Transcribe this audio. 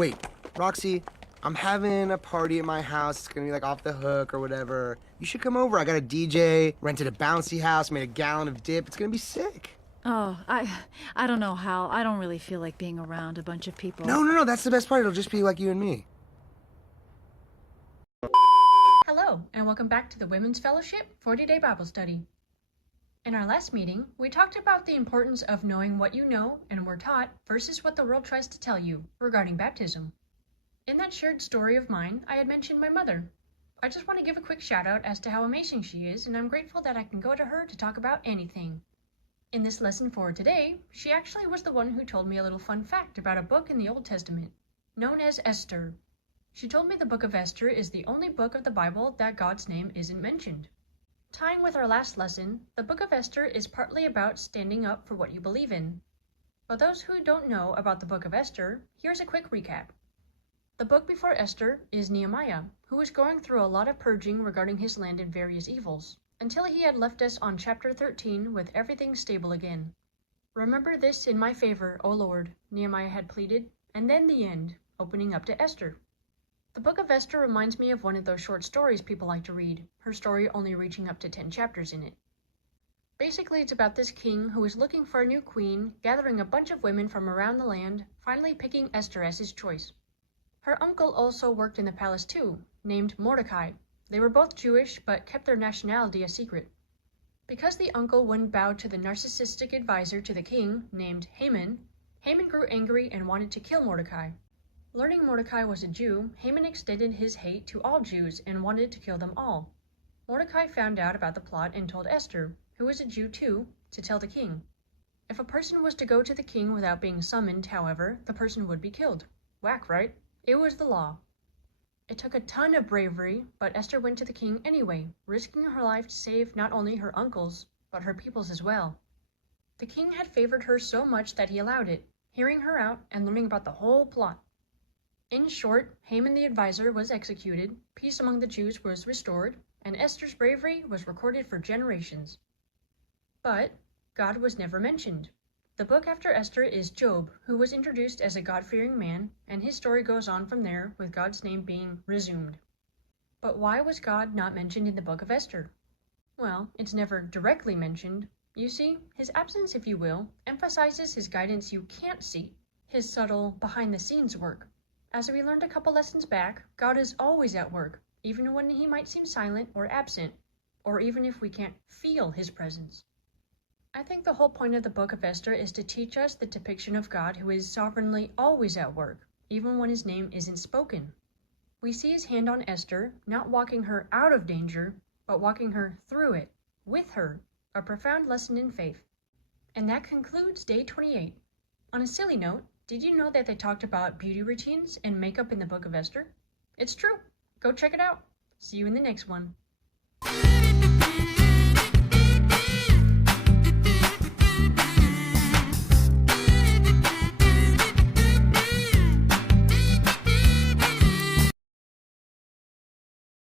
Wait, Roxy, I'm having a party at my house. It's gonna be like off the hook or whatever. You should come over. I got a DJ, rented a bouncy house, made a gallon of dip. It's gonna be sick. Oh, I don't know, Hal. I don't really feel like being around a bunch of people. No, that's the best part. It'll just be like you and me. Hello, and welcome back to the Women's Fellowship 40-Day Bible Study. In our last meeting, we talked about the importance of knowing what you know and were taught versus what the world tries to tell you regarding baptism. In that shared story of mine, I had mentioned my mother. I just want to give a quick shout out as to how amazing she is, and I'm grateful that I can go to her to talk about anything. In this lesson for today, she actually was the one who told me a little fun fact about a book in the Old Testament, known as Esther. She told me the book of Esther is the only book of the Bible that God's name isn't mentioned. Tying with our last lesson, the book of Esther is partly about standing up for what you believe in. For those who don't know about the book of Esther, here's a quick recap. The book before Esther is Nehemiah, who was going through a lot of purging regarding his land and various evils, until he had left us on chapter 13 with everything stable again. Remember this in my favor, O Lord, Nehemiah had pleaded, and then the end, opening up to Esther. The book of Esther reminds me of one of those short stories people like to read, her story only reaching up to 10 chapters in it. Basically, it's about this king who is looking for a new queen, gathering a bunch of women from around the land, finally picking Esther as his choice. Her uncle also worked in the palace too, named Mordecai. They were both Jewish, but kept their nationality a secret. Because the uncle wouldn't bow to the narcissistic advisor to the king, named Haman, Haman grew angry and wanted to kill Mordecai. Learning Mordecai was a Jew, Haman extended his hate to all Jews and wanted to kill them all. Mordecai found out about the plot and told Esther, who was a Jew too, to tell the king. If a person was to go to the king without being summoned, however, the person would be killed. Whack, right? It was the law. It took a ton of bravery, but Esther went to the king anyway, risking her life to save not only her uncles, but her peoples as well. The king had favored her so much that he allowed it, hearing her out and learning about the whole plot. In short, Haman the advisor was executed, peace among the Jews was restored, and Esther's bravery was recorded for generations. But God was never mentioned. The book after Esther is Job, who was introduced as a God-fearing man, and his story goes on from there with God's name being resumed. But why was God not mentioned in the book of Esther? Well, it's never directly mentioned. You see, his absence, if you will, emphasizes his guidance you can't see, his subtle, behind-the-scenes work. As we learned a couple lessons back, God is always at work, even when he might seem silent or absent, or even if we can't feel his presence. I think the whole point of the book of Esther is to teach us the depiction of God who is sovereignly always at work, even when his name isn't spoken. We see his hand on Esther, not walking her out of danger, but walking her through it, with her, a profound lesson in faith. And that concludes day 28. On a silly note, did you know that they talked about beauty routines and makeup in the book of Esther? It's true. Go check it out. See you in the next one.